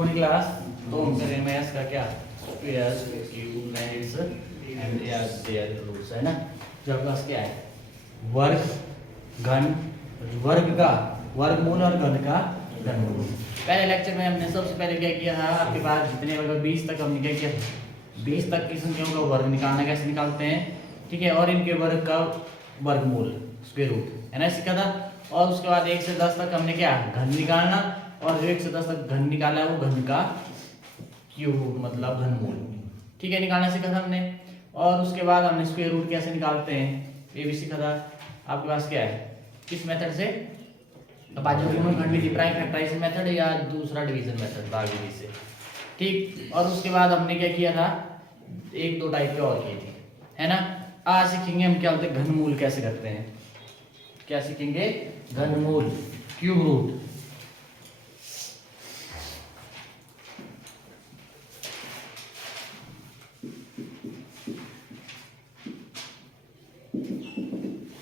To class, तो हम करेंगे मैथ्स का क्या square cube and their roots, है ना। जो क्लास क्या है, वर्ग घन, वर्ग का वर्गमूल और घन का घनमूल। पहले लेक्चर में हमने सबसे पहले क्या किया था, आपके पास जितने वर्ग 20 तक हमने क्या किया, 20 तक की संख्याओं का वर्ग निकालना कैसे निकालते हैं, ठीक है, और इनके वर्ग का वर्गमूल स्क्वायर रूट, है ना, सीखा था। और उसके बाद 1 से 10 तक हमने क्या घन निकालना, और जो 1 से 10 तक घन निकाला है वो घन का क्यूब मतलब घनमूल, ठीक है, निकालना सीखा था हमने। और उसके बाद हमने स्क्वायर रूट कैसे निकालते हैं ये भी सीखा था। आपके पास क्या है, किस मेथड से, प्राइम फैक्टराइजेशन मेथड या दूसरा डिवीजन मेथड भागीदारी से, ठीक। और उसके बाद हमने क्या किया था, 1-2 टाइप के और किए थे, है ना। आज सीखेंगे हम क्या बोलते हैं घनमूल कैसे करते हैं, क्या सीखेंगे, घनमूल क्यूब रूट।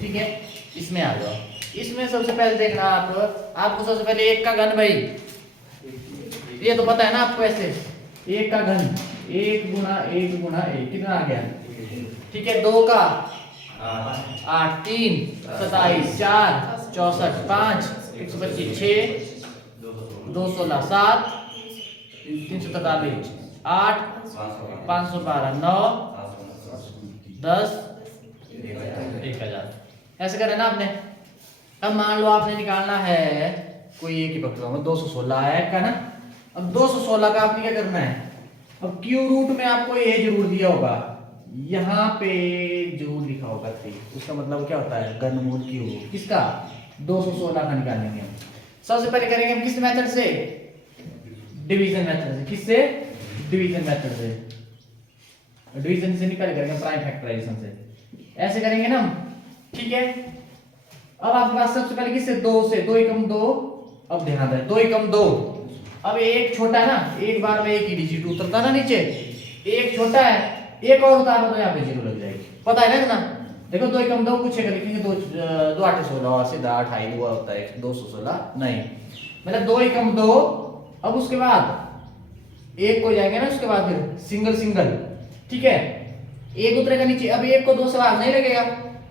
ठीक है, इसमें आ जाओ। इसमें सबसे पहले देखना आपको सबसे पहले 1 का घन, भाई ये तो पता है ना आपको, ऐसे 1 का घन 1 गुना 1 गुना 1 कितना आ गया, ठीक है। 2 का 8, 3 27, 4 64, 5 125, 6 216, 7 343, 8 512, 9 10 1000, ऐसे करें ना आपने। अब मान लो आपने निकालना है कोई एक ही पकड़ लो, 216 है का ना। अब 216 का आपने क्या करना है, अब क्यूब रूट में आपको ये जरूर दिया होगा, यहाँ पे जरूर लिखा होगा 3, उसका मतलब क्या होता है घनमूल क्यूब रूट किसका, 216 का निकालेंगे हम। सबसे पहले करेंगे हम किस मेथड से, डिवीजन मेथड से। किससे, डिवीजन मेथड से। डिवीजन से नहीं, पहले करेंगे प्राइम फैक्टराइजेशन से, ऐसे करेंगे ना हम, ठीक है। अब आपके पास सबसे पहले किससे, 2 से, 2 एकम 2, अब ध्यान दें 2 एकम 2, अब एक छोटा है ना, एक बार में एक ही डिजिट उतरता ना नीचे, एक छोटा है, एक और उतारो तो यहाँ पे 0 लग जाएगी, पता है ना। देखो 2 एकम 2 पूछेगा, लिखेंगे 2 8 16 और सीधा 8 आई हुआ होता है 216, नहीं मतलब 2 एकम 2। अब उसके बाद एक को जाएंगे ना, उसके बाद फिर सिंगल सिंगल, ठीक है, एक उतरेगा नीचे। अब एक को 2 से बाहर नहीं लगेगा,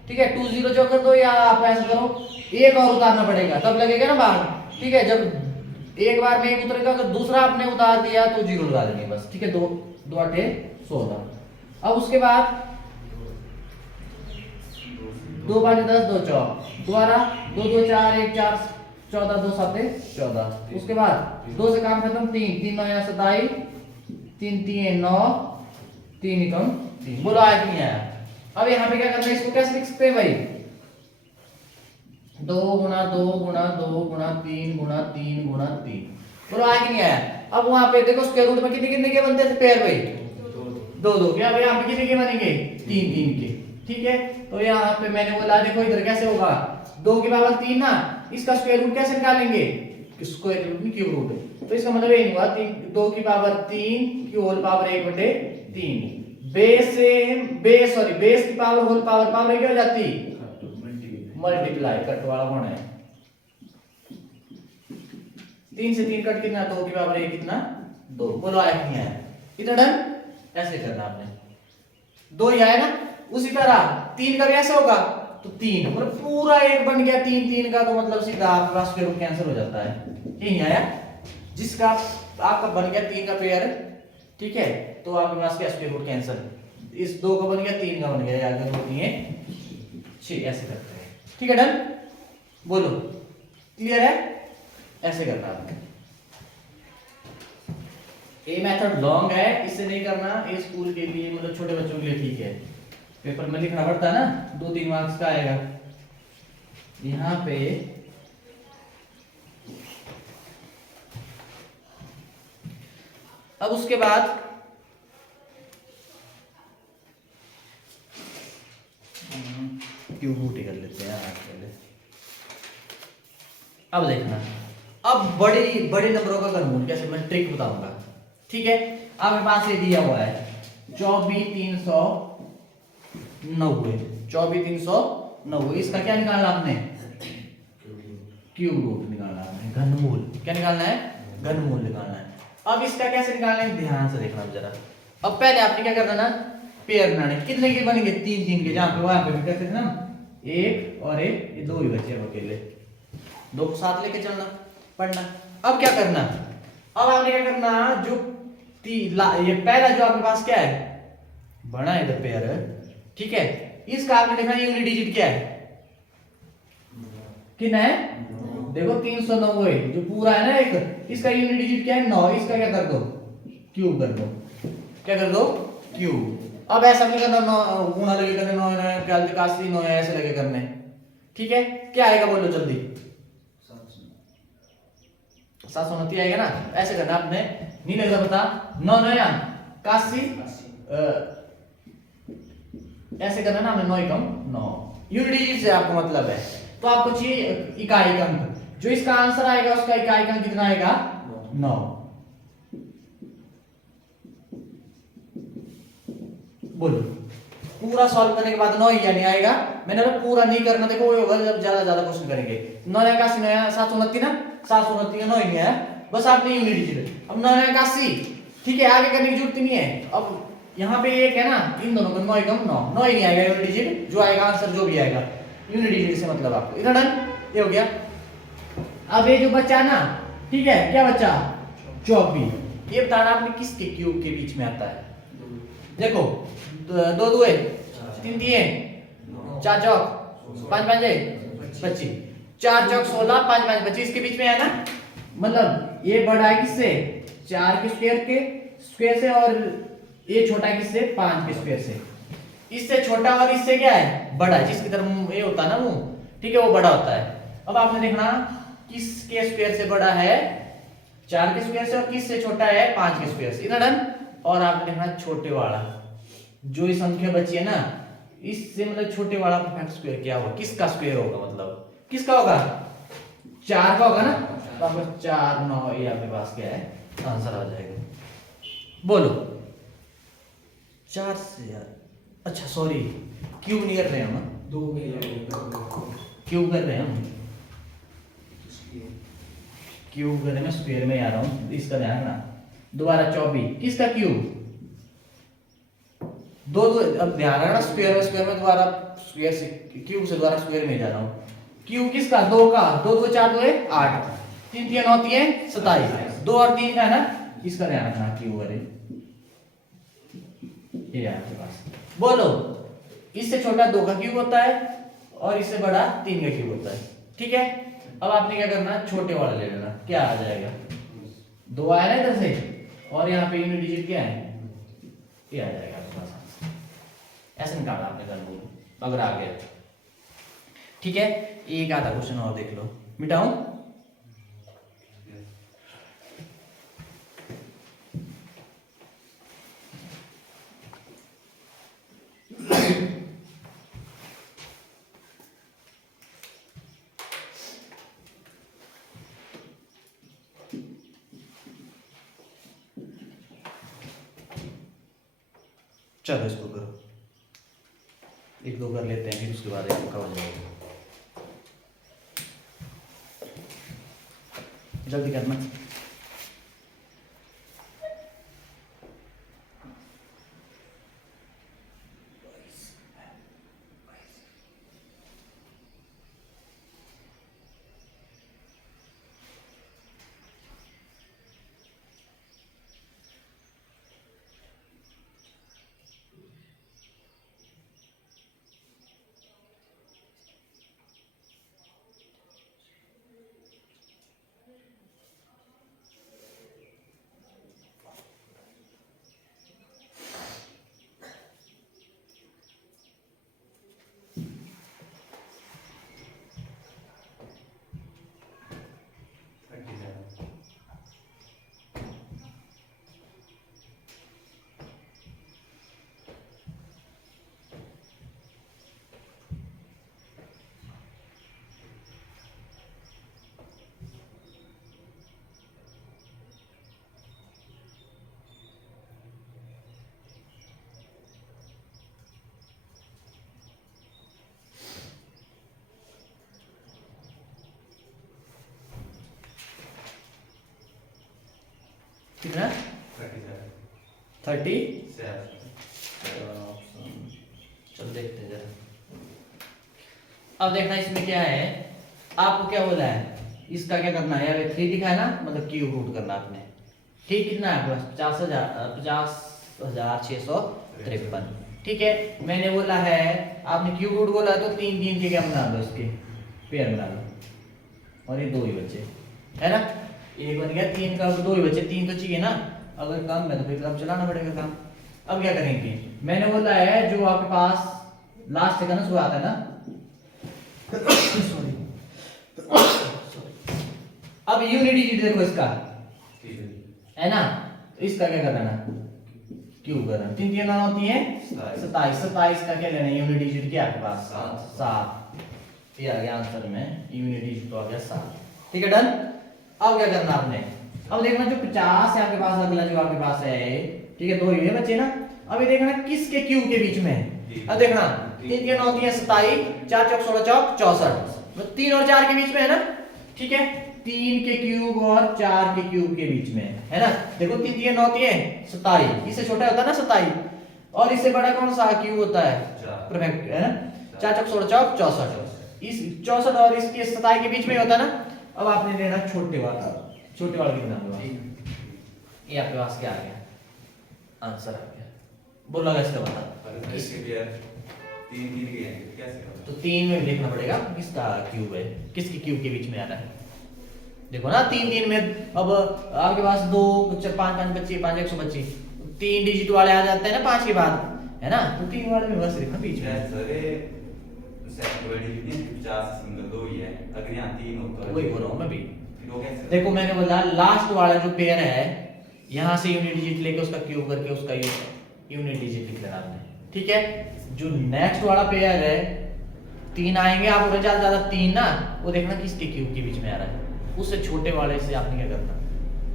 ठीक है, 2 0 जो कर दो, या आप ऐसा करो एक और उतारना पड़ेगा तब लगेगा ना बाहर, ठीक है। जब एक बार में एक उतरेगा, अगर दूसरा आपने उतार दिया तो 0 लगा देंगे बस, ठीक है। 2 2 8 16। अब उसके बाद 2 5 10 2 4 दोबारा 2 2 4 1 4 14 2 7 14। उसके बाद 2 से काम खत्म, 3 3 9 27, 3 3 9 3 एकम 3, बोलो आया कि नहीं आया। अब यहाँ पे क्या करना है, इसको कैसे लिख सकते हैं भाई, 2 गुना 2 गुना 2 गुना 3 गुना 3 गुना 3, बोलो आया कि नहीं आया। अब वहां पे देखो स्क्वायर रूट में कितने कितने के बनते हैं पेयर भाई, 2 2 क्या भाई, यहाँ पे कितने के बनेंगे, 3 3 के, ठीक है। तो यहाँ पे मैंने बोला देखो इधर कैसे होगा, 2 की पावर 3 ना, इसका स्क्वायर रूट कैसे निकालेंगे, स्क्वायर रूट में क्यूब रूट, तो इसका मतलब ये हुआ 2 की पावर 3 की होल पावर 1/3, बेस की पावर होल पावर क्या हो जाती, मल्टीप्लाई, कट वाला होना है, 3 से 3 कट कितना, 2 की पावर 1 कितना 2, बोलो आया नहीं आया, इतना डन। ऐसे करना आपने, 2 ही आया ना। उसी तरह 3 का भी ऐसे होगा, तो 3 मतलब पूरा 1 बन गया 3 3 का, तो मतलब सीधा आपके पास स्क्वायर रूट कैंसिल हो जाता है, यही आया। जिसका आपका बन गया 3 का पेयर, ठीक है, तो आपके पास क्या स्क्वायर रूट कैंसिल, इस 2 का बन गया 3 का बन गया, आगे होती है 6, ऐसे करते हैं, ठीक है डन। बोलो क्लियर है, ऐसे करना आपने। ये मेथड लॉन्ग है, इससे नहीं करना, ये स्कूल के लिए मतलब छोटे बच्चों के लिए ठीक है, पेपर में लिखना पड़ता है ना, 2-3 मार्क्स का आएगा। यहाँ पे अब उसके बाद क्यूब रूट कर लेते हैं आज पहले। अब देखना, अब बड़े नंबरों का घनमूल कैसे, मैं ट्रिक बताऊंगा, ठीक है। आपके पास ये दिया हुआ है 24,390, इसका क्या निकालना आपने, क्यूब रूट निकालना है, घनमूल क्या निकालना है, घनमूल निकालना है। अब इसका कैसे निकालना है, ध्यान से देखना जरा। अब पहले आपने क्या करना ना, पेयर बनाने। कितने के बनेंगे, तीन तीन के, जहां पे वहां पे भी करते थे ना, एक और एक, ये दो ही बचे अब अकेले, दो को साथ लेके चलना पढ़ना। अब क्या करना, अब आपने क्या करना, जो ये पहला जो आपके पास क्या है, बड़ा है इधर पेयर है, ठीक है, इसका आपने देखना यूनिट डिजिट क्या है, कितना है, देखो 390 जो पूरा है ना एक, इसका यूनिट डिजिट क्या है, 9। इसका क्या कर दो, क्यूब कर दो, क्या कर दो, क्यूब। अब ऐसा नहीं करना, 9 गुणा लगे करने, 9 काशी 9 ऐसे लगे करने, ठीक है। क्या आएगा बोलो जल्दी, 729 आएगा ना। ऐसे करना आपने, नहीं लगता पता, 9 9 काशी, ऐसे करना ना, हमने 9 एकम 9 यूनिट डिजिट से आपको मतलब है। तो आपको चाहिए इकाई अंक, जो इसका आंसर आएगा उसका इकाई अंक कितना आएगा, 9। बोलो, पूरा सॉल्व करने के बाद 9 ही नहीं आएगा, मैंने पूरा नहीं करना, देखो वो होगा जब ज्यादा ज्यादा क्वेश्चन करेंगे। 9 81 9 729 ना, 729 9 ही नहीं आया, बस आपने यूनिट डिजिट। अब 9 81, ठीक है, आगे करने की जरूरत नहीं है। अब यहाँ पे एक है ना, इन दोनों का 9 एकम 9, 9 ही नहीं आएगा यूनिट डिजिट, जो आएगा आंसर जो भी आएगा यूनिट डिजिट से मतलब आपको इधर डन, ये हो गया। अब ये जो बच्चा ना, ठीक है, क्या बच्चा, 24, ये बताना आपने किसके क्यूब के बीच में आता है। देखो, दो दुए, तीन दिए, चार चौक, पांच पांचे 25, 4 चौक 16, 5 5 25 के बीच में है ना, मतलब ये बड़ा है किससे, 4 के स्क्वायर से, और ये छोटा है किससे, 5 के स्क्वायर से। इससे छोटा और इससे क्या है, बड़ा, जिसकी तरफ ये होता है ना मुंह, ठीक है, वो बड़ा होता है। अब आपने देखना किसके स्क्वायर से बड़ा है, 4 के स्क्वायर से, और किससे छोटा है, 5 के स्क्वायर से, इतना डन। और आपने देखना छोटे वाला, जो ये संख्या बची है ना, इससे मतलब छोटे वाला परफेक्ट स्क्वायर क्या होगा, किसका स्क्वायर होगा, मतलब किसका होगा, 4 का होगा ना। तो आपका 4 9 ये आपके पास क्या है, आंसर आ जाएगा। बोलो 4 से यार, अच्छा सॉरी, क्यूब नहीं कर रहे हम, क्यूब कर रहे हैं हम, क्यूब करने में स्क्वायर में आ रहा हूं, इसका ध्यान रखना। दोबारा 24, किसका क्यूब, दो दो, अब ध्यान रखना, स्क्वायर में दोबारा स्क्वायर से, क्यूब से दोबारा स्क्वायर में जा रहा हूं। क्यूब किसका, 2 का, 2 2 4 2 8, 3 3 9 3 27, 2 और 3 का है ना, इसका ध्यान रखना, क्यूब है ये आपके पास। बोलो, इससे छोटा 2 का क्यूब होता है, और इससे बड़ा 3 का क्यूब होता है, ठीक है। अब आपने क्या करना, छोटे वाला ले लेना, क्या आ जाएगा, 2 आया ना इधर से, और यहाँ पे यूनिट डिजिट क्या है, ये आ जाएगा आपके पास। ऐसे निकाला आपने गन, अगर आ गया, ठीक है। एक आधा क्वेश्चन और देख लो, मिटाऊं, चलो इसको करो, एक दो कर लेते हैं, फिर उसके बाद एक का हो जाएगा, जल्दी करना। कितना 30। चलो देखते हैं जरा। अब देखना इसमें क्या है, आपको क्या बोला है, इसका क्या करना है, यार 3 दिखा है ना, मतलब क्यूब रूट करना आपने। ठीक, कितना है आपके पास 50,653। ठीक है, मैंने बोला है, आपने क्यूब रूट बोला है तो 3 3 के क्या बना दो, इसके पेयर बना दो, और ये 2 ही बचे है ना, एक बन गया, 3 का 2 ही बचे, 3 तो चाहिए ना, अगर कम है तो फिर काम चलाना पड़ेगा काम। अब क्या करेंगे, मैंने बोला है जो आपके पास लास्ट का ना, आता है ना सॉरी अब यूनिट डिजिट देखो इसका है ना, तो इसका क्या करना है, क्यूब करना, 3 3 होती है 27, 27 का क्या लेना है, यूनिट डिजिट क्या आपके पास 7, ये आ गया आंसर में, यूनिट डिजिट तो आ गया 7। ठीक है, डन। अब क्या करना आपने, अब देखना जो 50 है आपके पास, अगला जो आपके पास है, ठीक है, 2 ही बचे ना, अब ये देखना किसके क्यूब के बीच में है, अब देखना 3 के 9 है 27, 4 चौक 16 चौक 64, मतलब 3 और 4 के बीच में है ना। ठीक है, 3 के क्यूब और 4 के क्यूब के बीच में है ना, देखो 3 3 9 है 27, इससे छोटा होता है ना 27, और इससे बड़ा कौन सा क्यूब होता है, परफेक्ट है ना, 4 चौक 16 चौक 64, इस 64 और इसके 27 के बीच में होता है ना। अब आपने लेना छोटे वाला कितना होगा, ये आपके पास क्या आ गया, आंसर आ गया, बोला इसका बता, तो 3 में देखना पड़ेगा किसका क्यूब है, किसके क्यूब के बीच में आना है, देखो ना 3 3 में, अब आपके पास 2 5 5 बच्चे 5 125, 3 डिजिट वाले आ जाते हैं ना 5 के बाद, है ना, तो 3 वाले में बस देखना बीच में, वही बोल रहा हूँ मैं भी। देखो मैंने बोला लास्ट वाला जो पेयर है, यहाँ से यूनिट डिजिट लेके उसका क्यूब करके उसका यूनिट डिजिट लिख लेना आपने। ठीक है, जो नेक्स्ट वाला पेयर है 3 आएंगे, आप ज्यादा 3 ना, वो देखना किसके क्यूब के बीच में आ रहा है, उससे छोटे वाले से आपने क्या करना,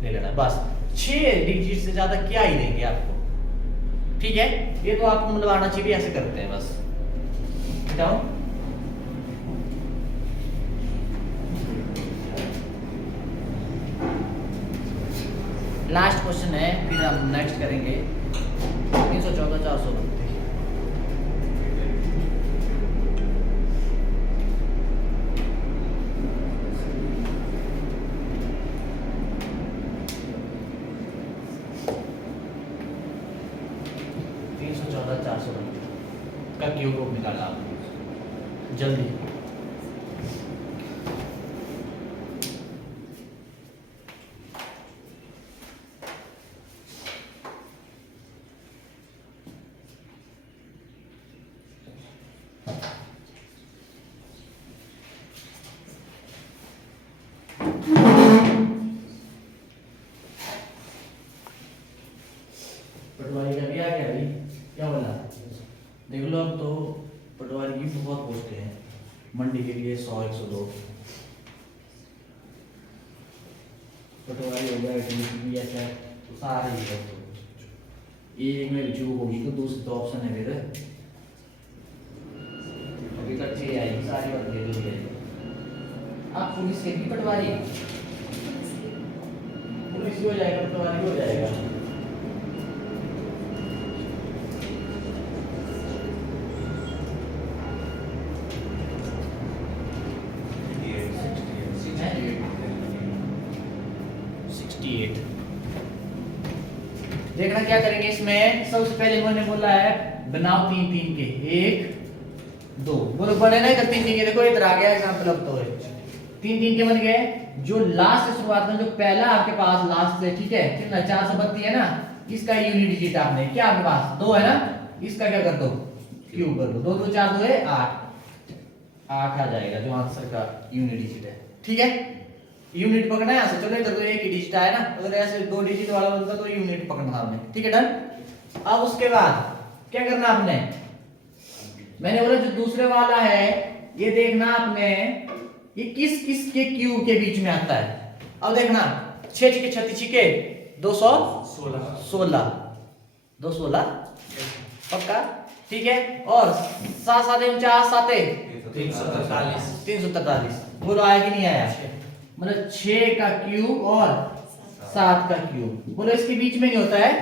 ले लेना है बस, 6 डिजिट से ज्यादा क्या ही देंगे आपको। ठीक है, ये तो आपको मतलब आना चाहिए, ऐसे करते हैं बस, बताओ। लास्ट क्वेश्चन है, फिर हम नेक्स्ट करेंगे 314 432। का क्यूब रूट निकाला आपने, जल्दी। पटवारी का भी आ गया भाई, क्या बोला, देख लो। अब तो पटवारी की बहुत पोस्टें हैं, मंडी के लिए 100 102 पटवारी हो गया, तो सारे ही है, एक में चूक होगी तो दूसरी तो ऑप्शन है मेरे, अभी इकट्ठे आएगी सारी बात ले लो। आप पुलिस के भी पटवारी, पुलिस भी हो जाएगा, पटवारी हो जाएगा। देखना क्या करेंगे इसमें, सबसे पहले मैंने बोला है बनाओ 3 3 के, 1 2 बोलो, बने ना इधर 3 3 के, देखो इधर आ गया एग्जांपल, अब तो 3 3 के बन गए। जो लास्ट से शुरुआत में, जो पहला आपके पास लास्ट से, ठीक है, कितना 432 है ना, इसका यूनिट डिजिट आपने क्या, आपके पास 2 है ना, इसका क्या कर दो, क्यूब कर दो, 2 2 4 2 है 8 आ जाएगा, जो आंसर का यूनिट डिजिट है। ठीक है, यूनिट पकड़ना है यहाँ से, चलो इधर तो एक ही डिजिट आया ना, अगर ऐसे 2 डिजिट वाला बनता तो यूनिट पकड़ना आपने। ठीक है, डन। अब उसके बाद क्या करना आपने, मैंने बोला जो दूसरे वाला है, ये देखना आपने ये किस किस के क्यूब के बीच में आता है। अब देखना 6 6 36 के 216 216 पक्का। ठीक है, और 7 7 49 7 343 बोलो आया कि नहीं आया, मतलब 6 का क्यूब और 7 का क्यूब। बोलो इसके बीच में नहीं होता है,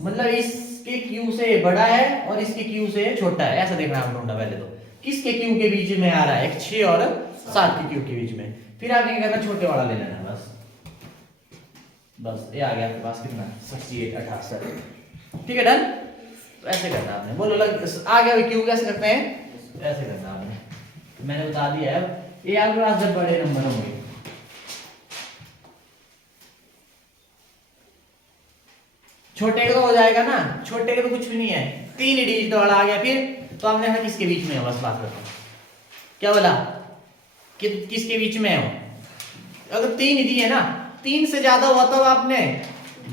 मतलब इसके क्यू से बड़ा है और इसके क्यू से छोटा है, ऐसा देखना आप ढूंढना पहले तो किसके क्यू के बीच में आ रहा है, 6 और 7 के क्यू के बीच में। फिर आगे क्या करना, छोटे वाला ले लेना बस। बस ये आ गया आपके पास कितना, 68 68। ठीक है डन। तो ऐसे करना आपने, बोलो लग आ गया क्यू कैसे करते हैं, ऐसे करना आपने, मैंने बता दिया है। ये आपके पास जब बड़े नंबर होंगे, छोटे का तो हो जाएगा ना, छोटे का तो कुछ भी नहीं है, 3 डिजिट वाला आ गया फिर तो हमने कहा किसके बीच में है, बस बात करते हैं। क्या बोला कि किसके बीच में है, अगर 3 ही दिए ना, 3 से ज्यादा हुआ तब आपने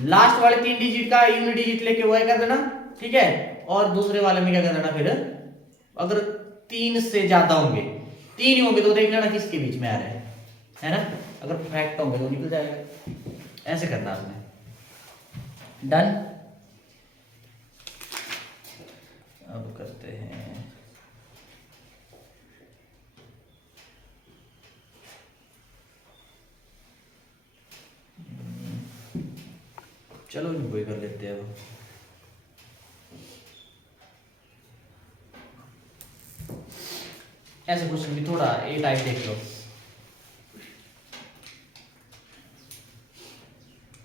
लास्ट वाले 3 डिजिट का यूनिट डिजिट लेके वो कर देना, ठीक है। और दूसरे वाले में क्या कर देना, फिर अगर 3 से ज्यादा होंगे, 3 ही होंगे तो देख लेना किसके बीच में आ रहे हैं, है ना। अगर परफेक्ट होंगे तो निकल जाएगा, ऐसे करना आपने। डन। अब करते हैं चलो वही कर लेते हैं अब। ऐसे क्वेश्चन भी थोड़ा ए टाइप देख लो,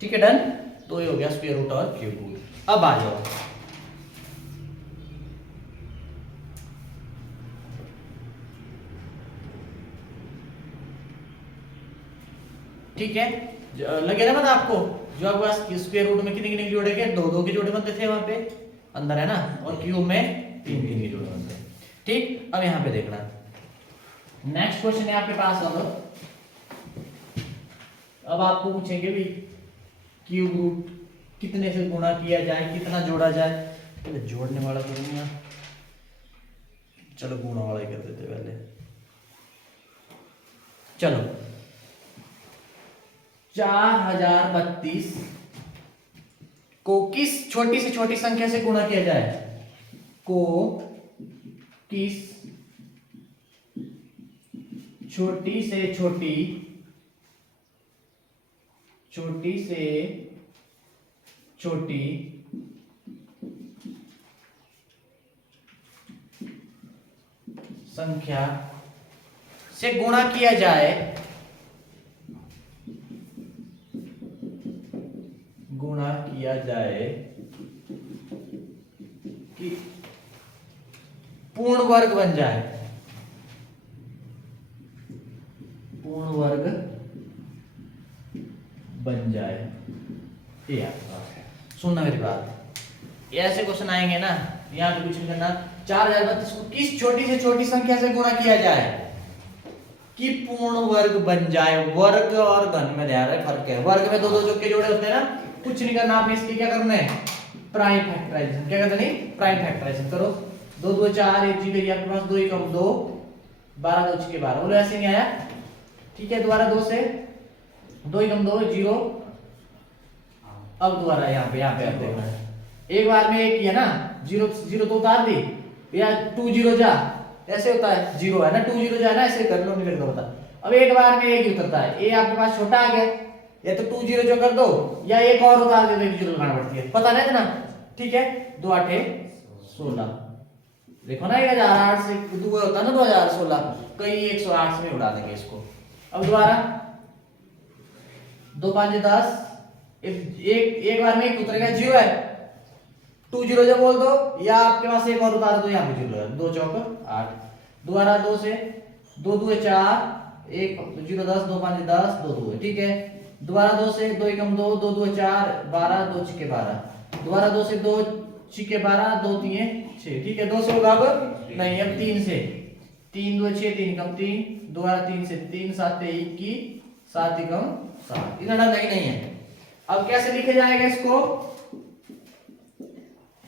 ठीक है डन। तो ये हो गया स्क्वायर रूट और क्यूब रूट। अब आ जाओ, ठीक है, लगे ना पता आपको, जो आपके पास स्क्वायर रूट में कितने कितने जोड़े के, 2 2 के जोड़े बनते थे वहां पे अंदर, है ना, और क्यूब में 3 3 के जोड़े बनते हैं। ठीक, अब यहाँ पे देखना नेक्स्ट क्वेश्चन है आपके पास। अब आपको पूछेंगे भी क्यूब रूट कितने से गुणा किया जाए, कितना जोड़ा जाए। पहले जोड़ने वाला करूंगा, चलो गुणा वाला ही कर देते पहले। चलो 4032 को किस छोटी से छोटी संख्या से गुणा किया जाए, को किस छोटी से छोटी संख्या से गुणा किया जाए, कि पूर्ण वर्ग बन जाए, पूर्ण वर्ग बन जाए। ये आपके पास है, सुनना मेरी बात, ये ऐसे क्वेश्चन आएंगे ना, यहाँ पे कुछ नहीं करना। 4032 को किस छोटी से छोटी संख्या से गुणा किया जाए कि पूर्ण वर्ग बन जाए। वर्ग और घन में ध्यान रहे फर्क है, वर्ग में 2 2 जोड़ के जोड़े होते हैं ना, कुछ नहीं करना आपने, इसके क्या करना है, प्राइम फैक्टराइजेशन। क्या करते नहीं, प्राइम फैक्टराइजेशन करो। 2 2 4 1 जीरो, आपके पास 2 कम 2 12 2 6 12, बोलो ऐसे नहीं आया, ठीक है। दोबारा 2 से 2 कम 2 0। अब दोबारा यहाँ पे आप देखना है, एक बार में एक किया ना, 0 0 तो उतार दी, या 2 0 जा, ऐसे होता है, 0 है ना, 2 0 जा ना, ऐसे कर लो, नहीं करता बता। अब एक बार में एक ही उतरता है, ये आपके पास छोटा आ गया, या तो 2 0 जो कर दो, या एक और उतार दे तो 0 लगाना पड़ती है, पता नहीं ना, ठीक है। 2 8 16, देखो ना, 1008 से 2 होता है ना, 2016, कहीं 108 में उड़ा देंगे इसको। अब दोबारा 2 5 10, एक बार में एक उतरेगा, 0 है, 2 0 जब बोल दो, या आपके पास एक और उतार दो, यहाँ पे 0 है, 2 चौक 8। दोबारा 2 से 2 2 4 1 0 10 2 5 10 2 2, ठीक है। दोबारा 2 से 2 कम 2 2 2 4 12 2 6 12। दोबारा 2 से 2 6 12 2 3 6, ठीक है। 2 से होगा अब नहीं, अब 3 से 3 2 6 3 कम 3, दोबारा 3 से 3 7 21 7 कम 7, इतना नहीं है। अब कैसे लिखे जाएगा इसको,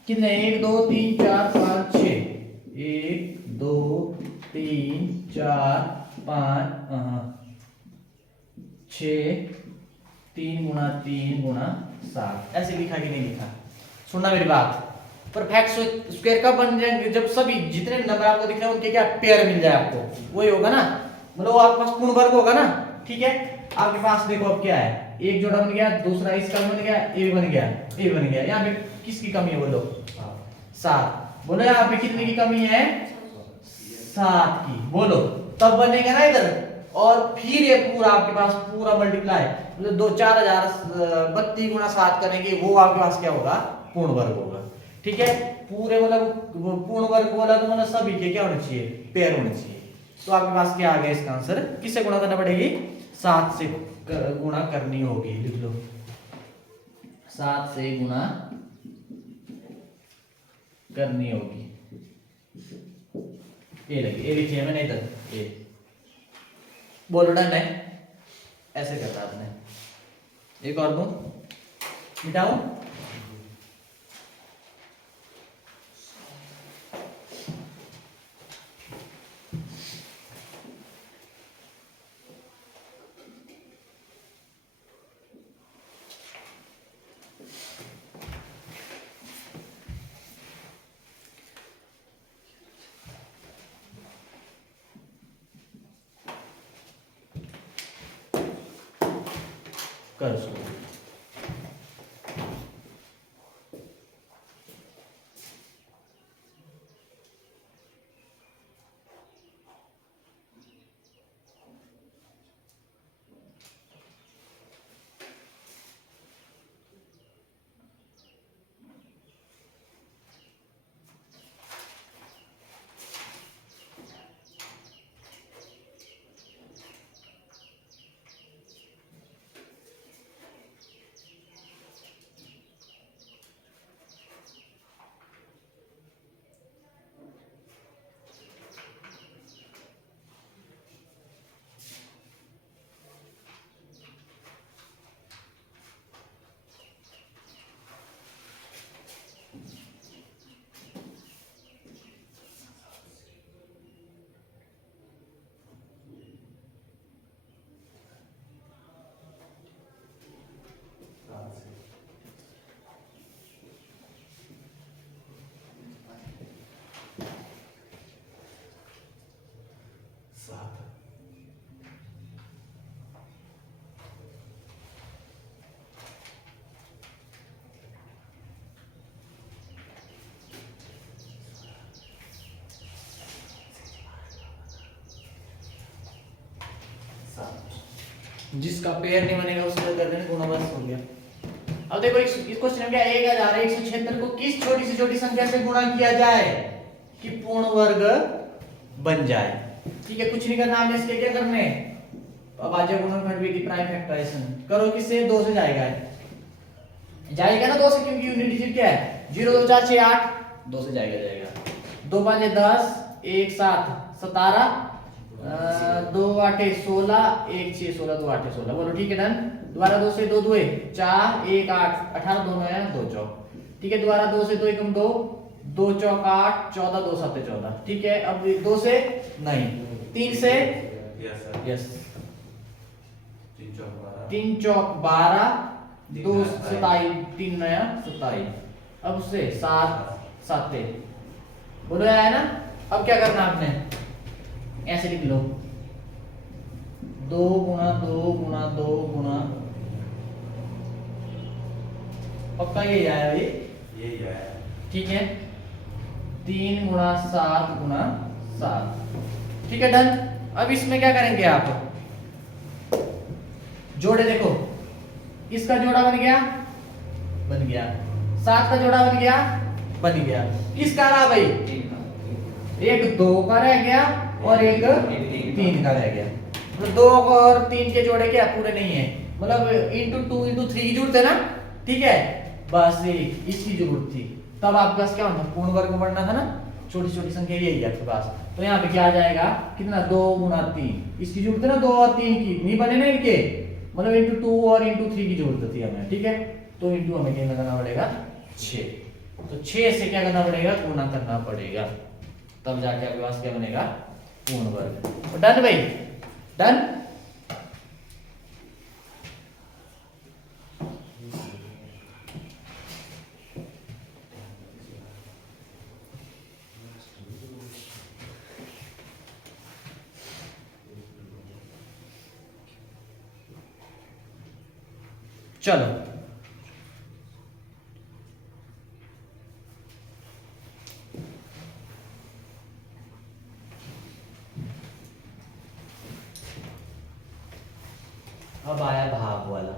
कितने 1 2 3 4 5 6, 1 2 3 4 5 6 3 गुना 3 गुना 7, ऐसे लिखा कि नहीं लिखा, सुनना मेरी बात। परफेक्ट स्क्वायर कब बन जाएंगे, जब सभी जितने नंबर आपको दिख रहे हैं उनके क्या पेयर मिल जाए आपको, वही होगा ना, मतलब वो आपके पास पूर्ण वर्ग होगा ना, ठीक है। आपके पास देखो अब क्या है, एक जोड़ा बन गया, दूसरा इसका बन गया, ये बन गया, ये बन गया। यहाँ पे किसकी कमी है बोलो? 7। बोलो यहाँ पे कितने की कमी है? 7 की। बोलो तब बनेगा ना इधर। और फिर ये पूरा आपके पास पूरा मल्टीप्लाई मतलब 4032 गुणा 7 करेंगे, वो आपके पास क्या होगा? पूर्ण वर्ग होगा। ठीक है, पूरे मतलब पूर्ण वर्ग बोला तो मतलब सभी के क्या होने चाहिए? पेयर होने चाहिए। तो आपके पास क्या आ गया इसका आंसर? किससे गुणा करना पड़ेगी? 7 से गुणा करनी होगी। लिख लो 7 से गुणा करनी होगी। ये लगी, ये लिखी है मैंने इधर, ये बोलो डन है। ऐसे करना आपने। एक और दो मिटाओ। कर उसको। जिसका पेयर नहीं बनेगा उसका कर देना, गुणा बस हो गया। अब देखो इस क्वेश्चन में क्या 1176 को किस छोटी से छोटी संख्या से गुणा किया जाए कि पूर्ण वर्ग बन जाए। ठीक है, कुछ नहीं करना आपने, इसके क्या करने? अभाज्य गुणनखंड विधि प्राइम फैक्टराइजेशन करो। किससे? 2 से जाएगा, जाएगा ना 2 से, क्योंकि यूनिट डिजिट क्या है? 0 2 4 6 8, 2 से जाएगा 2 5 10 1 7 17 2 8 16 1 6 16 2 8 16। बोलो ठीक है डन। दोबारा 2 से 2 2 4 1 8 18 दोनों है 2 चौक। ठीक है, दोबारा 2 से 2 1 2 2 चौक 8 14 2 7 14। ठीक है, अब 2 से नहीं, 3 से यस 3 चौक 12 2 27 3 नया 27। अब उससे 7 7 बोलो आया ना। अब क्या करना आपने? ऐसे लिख लो 2 गुणा 2 गुणा 2 गुणा, पक्का यही आया भाई, यही आया। ठीक है, 3 गुणा 7 गुणा 7। ठीक है डन। अब इसमें क्या करेंगे आप? जोड़े देखो, इसका जोड़ा बन गया 7 का जोड़ा बन गया। किसका रहा भाई? एक 2 का रह गया और एक 3 का रह गया। मतलब 2 और 3 के जोड़े क्या पूरे नहीं है, मतलब इंटू 2 इंटू 3 की जरूरत है ना। ठीक है, बस इसकी जरूरत थी। तब आपके पास क्या होना? पूर्ण वर्ग बढ़ना था ना, छोटी छोटी संख्या यही है आपके पास। तो यहाँ पे क्या आ जाएगा? कितना? 2 गुणा 3, इसकी जरूरत है ना 2 और 3 की, नहीं बने ना इनके, मतलब इंटू 2 और इंटू 3 की जरूरत थी हमें। ठीक है, तो इंटू हमें क्या लगाना पड़ेगा? 6। तो 6 से क्या करना पड़ेगा? गुणा करना पड़ेगा, तब जाके आपके पास क्या बनेगा? पूर्ण वर्ग। डन भाई, डन। चलो अब आया भाग वाला।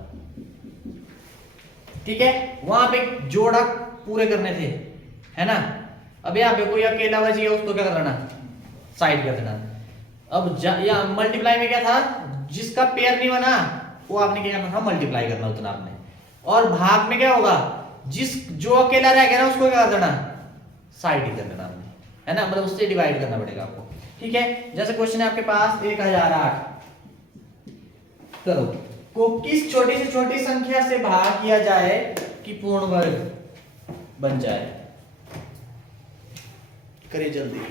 ठीक है, वहां पे जोड़ा पूरे करने थे, है ना। अब यहाँ पे कोई अकेला बच गया, उसको क्या कर देना, साइड कर देना। अब या मल्टीप्लाई में क्या था, जिसका पेयर नहीं बना वो आपने क्या करना था, मल्टीप्लाई करना उतना आपने। और भाग में क्या होगा, जो अकेला रह गया ना उसको क्या कर देना, साइड ही कर देना आपने, है ना। मतलब उससे डिवाइड करना पड़ेगा आपको। ठीक है, जैसे क्वेश्चन है आपके पास 1008 करो को किस छोटी से छोटी संख्या से भाग किया जाए कि पूर्ण वर्ग बन जाए। करिए जल्दी।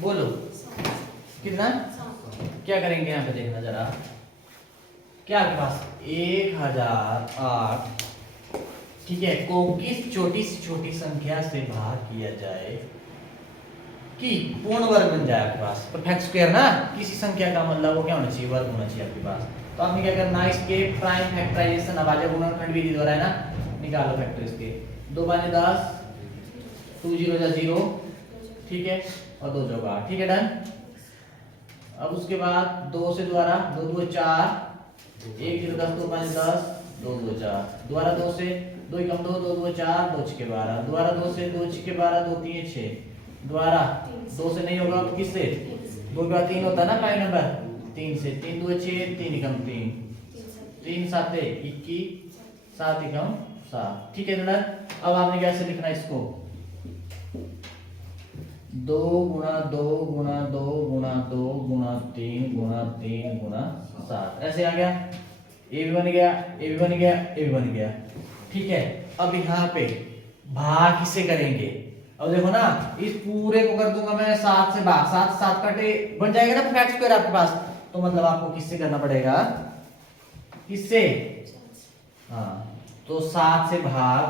बोलो कितना, क्या करेंगे यहाँ पे देखना जरा, क्या आपके पास 1008, ठीक है, को किस छोटी से छोटी संख्या से भाग किया जाए कि पूर्ण वर्ग बन जाए। आपके पास परफेक्ट स्क्वायर ना, किसी संख्या का मतलब वो क्या होना चाहिए, वर्ग होना चाहिए आपके पास। तो आपने क्या करना है, इसके प्राइम फैक्टराइजेशन अभाज्य गुणनखंड विधि द्वारा, है ना, निकालो फैक्टर इसके। 2 बाय 10, 2 0 जा 0, ठीक है, और 2 जोगा 8, ठीक है, डन। अब उसके बाद 2 से द्वारा 2 2 4, 1 0 10, 2 5 10, 2 2 4, द्वारा 2 से 2 कम 2, 2 2 4, 2 6 12, द्वारा 2 से 2 6 12, 2 3 6, द्वारा 2 से नहीं होगा, किससे, 2 का 3 होता है ना प्राइम नंबर, 3 से 3 2 6, 3 कम 3, 3 7 21, 7 कम 7, ठीक है डन। अब आपने कैसे लिखना इसको, 2 गुणा 2 गुणा 2 गुणा 2 गुणा 3 गुणा 3 गुणा 7, ऐसे आ गया। ए भी बन गया, ए भी बन गया, ए भी बन गया, ठीक है। अब यहाँ पे भाग किससे करेंगे, अब देखो ना, इस पूरे को कर दूंगा मैं 7 से भाग, 7 7 कटे बन जाएगा ना परफेक्ट स्क्वायर आपके पास। तो मतलब आपको किससे करना पड़ेगा, किससे, हाँ, तो 7 से भाग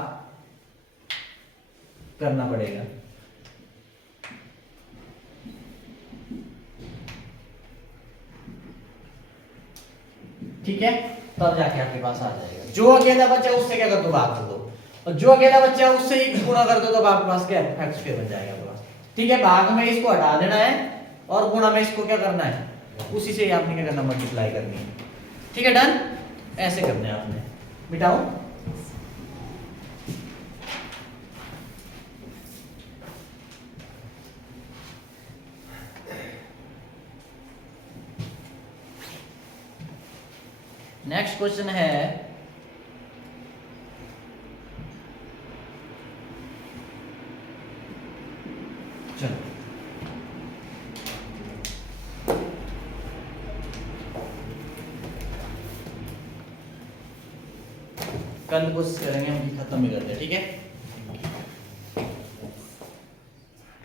करना पड़ेगा। ठीक है, तब जाके आपके पास आ जाएगा। जो अकेला बच्चा उससे क्या कर दो, भाग कर दो, और जो अकेला बच्चा उससे ही गुणा कर दो, तो आपके पास क्या है, फैक्ट स्क्वायर बन जाएगा आपके पास। ठीक है, भाग में इसको हटा देना है और गुणा में इसको क्या करना है, उसी से ही आपने क्या करना, मल्टीप्लाई करनी है। ठीक है, डन, ऐसे करना है आपने। मिटाओ, नेक्स्ट क्वेश्चन है, चलो कल कोशिश करेंगे हम खत्म ही करते हैं, ठीक है।